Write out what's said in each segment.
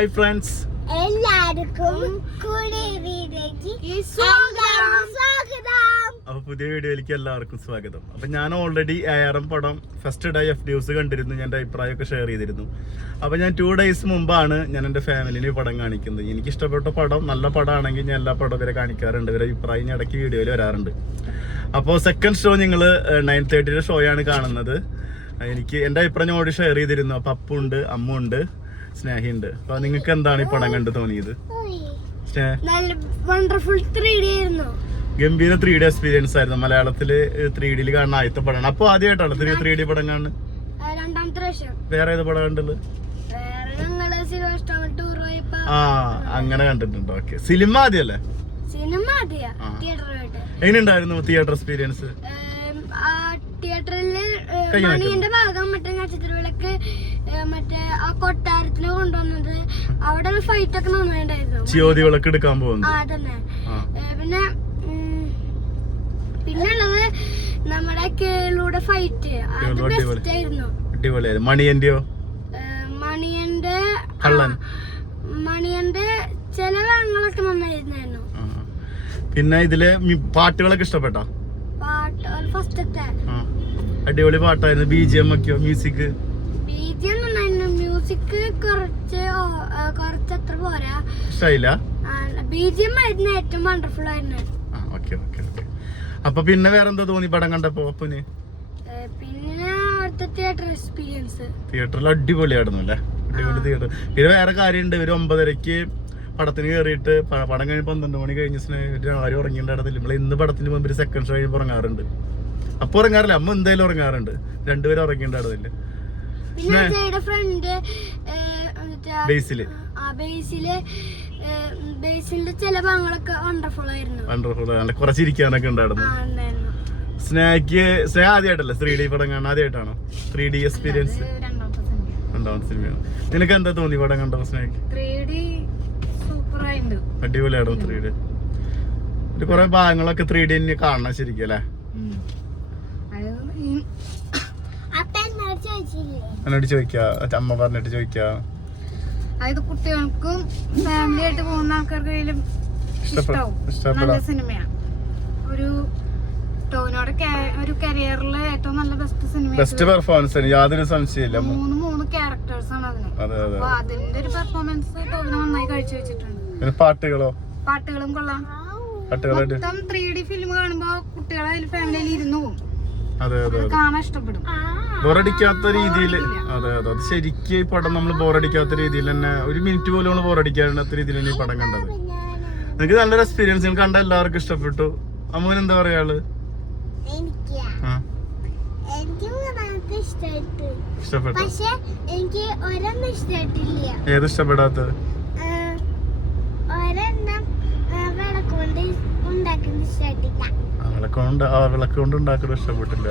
Hi friends. പുതിയ വീഡിയോയിലേക്ക് എല്ലാവർക്കും സ്വാഗതം. അപ്പൊ ഞാൻ ഓൾറെഡി ARM പടം ഫസ്റ്റ് ഡേ FDUs കണ്ടിരുന്നു. ഞാൻ അഭിപ്രായമൊക്കെ ഷെയർ ചെയ്തിരുന്നു. അപ്പൊ ഞാൻ 2 days മുമ്പാണ് ഞാൻ എന്റെ ഫാമിലിന് പടം കാണിക്കുന്നത്. എനിക്ക് ഇഷ്ടപ്പെട്ട പടം നല്ല പടമാണെങ്കിൽ ഞാൻ എല്ലാ പടം വരെ കാണിക്കാറുണ്ട്. ഇവരെ അഭിപ്രായം ഞാൻ ഇടയ്ക്ക് വീഡിയോയിൽ വരാറുണ്ട്. അപ്പോൾ സെക്കൻഡ് ഷോ നിങ്ങൾ 9:30 ഷോയാണ് കാണുന്നത്. എനിക്ക് എന്റെ അഭിപ്രായം ഓടി ഷെയർ ചെയ്തിരുന്നു. അപ്പൊ അപ്പുണ്ട്, അമ്മുണ്ട്, സ്നേഹിയുണ്ട്. അപ്പൊ നിങ്ങൾക്ക് എന്താണ് ഈ പടം കണ്ട് തോന്നിയത്? ഗംഭീര 3D എക്സ്പീരിയൻസ് ആയിരുന്നു. മലയാളത്തില് 3D കാണുന്ന ആദ്യത്തെ പടമാണ്. അപ്പൊ ആദ്യമായിട്ടാണ് 3D പടം കാണുന്നത്. വേറെ ഏത് പടം കണ്ടത്? അങ്ങനെ കണ്ടിട്ടുണ്ട്. ഓക്കെ, സിനിമ ആദ്യമല്ലേ? എങ്ങനെയുണ്ടായിരുന്നു തിയേറ്റർ എക്സ്പീരിയൻസ്? തിയേറ്ററില് മണിയന്റെ ഭാഗം മറ്റേ നക്ഷത്രവിളക്ക് മറ്റേ ആ കൊട്ടാരത്തില് കൊണ്ടുവന്നത് അവിടെ ഫൈറ്റ് ഒക്കെ നന്നായിട്ടുണ്ടായിരുന്നു. ജ്യോതി വിളക്ക് എടുക്കാൻ പോകുന്നു. അതന്നെ. പിന്നുള്ളത് നമ്മുടെ കേളുടെ ഫൈറ്റ് അത് ബെസ്റ്റ് ആയിരുന്നു. അടിപൊളിയായിരുന്നു. മണിയന്റെയോ? മണിയന്റെ ചില ഭാഗങ്ങളൊക്കെ നന്നായിരുന്നു. പിന്നെ ഇതിലെ പാട്ടുകളൊക്കെ ഇഷ്ടപ്പെട്ടോ? അടിപൊളി പാട്ടായിരുന്നു. BGM ഒക്കെയോ? മ്യൂസിക് കുറച്ചത്ര പോരാ. ഇഷ്ടമായില്ല? BGM ആയിരുന്നു ഏറ്റവും വണ്ടർഫുൾ ആയിരുന്നു. അപ്പൊ പിന്നെ വേറെന്താ തോന്നി പടം കണ്ടപ്പോ? അപ്പന് പിന്നെ തിയേറ്റർ എക്സ്പീരിയൻസ് തിയേറ്ററിൽ അടിപൊളിയായിരുന്നു അല്ലേ? അടിപൊളി തിയേറ്റർ. പിന്നെ വേറെ കാര്യമുണ്ട്, ഇവര് 9:30 പടത്തിന് കയറിയിട്ട് പടം കഴിഞ്ഞ് 12 മണി കഴിഞ്ഞ ആരും ഉറങ്ങിയിട്ടുണ്ടായിരുന്നില്ല. നമ്മള് ഇന്ന് പടത്തിന് മുമ്പ് സെക്കൻഡ് ഷോ കഴിഞ്ഞ് ഉറങ്ങാറുണ്ട്. അപ്പൊ ഉറങ്ങാറില്ല, അമ്മ എന്തായാലും ഉറങ്ങാറുണ്ട്. രണ്ടുപേരും ഉറങ്ങിയിട്ടുണ്ടായിരുന്നില്ല. ബേസിലെ ചില ഭാഗങ്ങളൊക്കെ വണ്ടർഫുൾ ആയിരുന്നു. കുറച്ചിരിക്കാനൊക്കെ ഉണ്ടായിരുന്നു. സ്നേഹ ആദ്യമായിട്ടല്ലേ 3D പടം കാണാൻ? ആദ്യമായിട്ടാണോ 3D എക്സ്പീരിയൻസ്? രണ്ടാമത്തെ സിനിമയാണ്. നിനക്ക് എന്താ തോന്നി പടം കണ്ടോ? സ്നേഹക്ക് അടിപൊളിയായിരുന്നു 3D. കുറെ ഭാഗങ്ങളൊക്കെ 3D തന്നെ കാണണം ശരിക്കും അല്ലേ? എന്നോട് ചോദിക്കാ, അമ്മ പറഞ്ഞിട്ട് ചോദിക്കാ. അതായത് കുട്ടികൾക്കും ഫാമിലി ആയിട്ട് പോകുന്ന ആൾക്കാർക്കും ഇഷ്ടപ്പെടും. നല്ല സിനിമയാണ്. ഒരു ടോവിനോടെ ഒരു കരിയറിലെ ഏറ്റവും നല്ല ബെസ്റ്റ് പെർഫോമൻസ്, യാതൊരു സംശയമില്ല. മൂന്ന് ക്യാരക്ടേഴ്സ് ആണ് അതിന്. അപ്പൊ അതിന്റെ ഒരു പെർഫോമൻസ് ടോവിനോ നന്നായി കാഴ്ചവെച്ചിട്ടുണ്ട്. പാട്ടുകളും കൊള്ളാം. മൊത്തം 3D ഫിലിം കാണുമ്പോ കുട്ടികളെ ഫാമിലിയിൽ ഇരുന്നു പോകും. കാണാൻ ഇഷ്ടപ്പെടും. ബോറടിക്കാത്ത രീതിയിൽ. അതെ, അത് ശരിക്കും ഈ പടം നമ്മൾ ബോറടിക്കാത്ത രീതിയിൽ തന്നെ, ഒരു മിനിറ്റ് പോലും നമ്മൾ ബോറടിക്കാത്ത രീതിയിൽ തന്നെ ഈ പടം കണ്ടത്. എനിക്ക് നല്ലൊരു എക്സ്പീരിയൻസ്. എനിക്ക് കണ്ട എല്ലാവർക്കും ഇഷ്ടപ്പെട്ടു. അമ്മൂന് എന്താ പറയാള്? ഇഷ്ടപ്പെട്ടു. ഏത് ഇഷ്ടപ്പെടാത്തത്? വിളക്ക് കൊണ്ട് ഉണ്ടാക്കുന്നത് ഇഷ്ടപ്പെട്ടില്ല.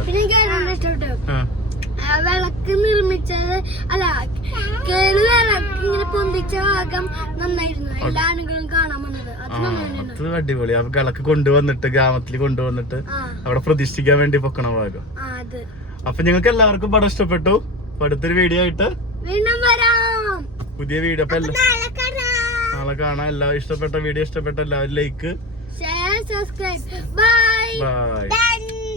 വിളക്ക് നിർമ്മിച്ചത് അല്ല, ഇങ്ങനെ പൊന്തിച്ച ഭാഗം നന്നായിരുന്നു. എല്ലാ ആണുങ്ങളും കാണാൻ വന്നത് അത് അടിപൊളി. ആ വിളക്ക് കൊണ്ടുവന്നിട്ട് ഗ്രാമത്തിൽ കൊണ്ടുവന്നിട്ട് അവിടെ പ്രതിഷ്ഠിക്കാൻ വേണ്ടി പൊക്കണ ഭാഗം. അപ്പൊ ഞങ്ങൾക്ക് എല്ലാവർക്കും പടം ഇഷ്ടപ്പെട്ടു. അടുത്തൊരു വീഡിയോ ആയിട്ട് പുതിയ വീഡിയോ. അപ്പൊ നാളെ കാണാം. എല്ലാവരും ഇഷ്ടപ്പെട്ട വീഡിയോ ഇഷ്ടപ്പെട്ട എല്ലാവരും ലൈക്ക്, ഷെയർ, സബ്സ്ക്രൈബ്. ബൈ.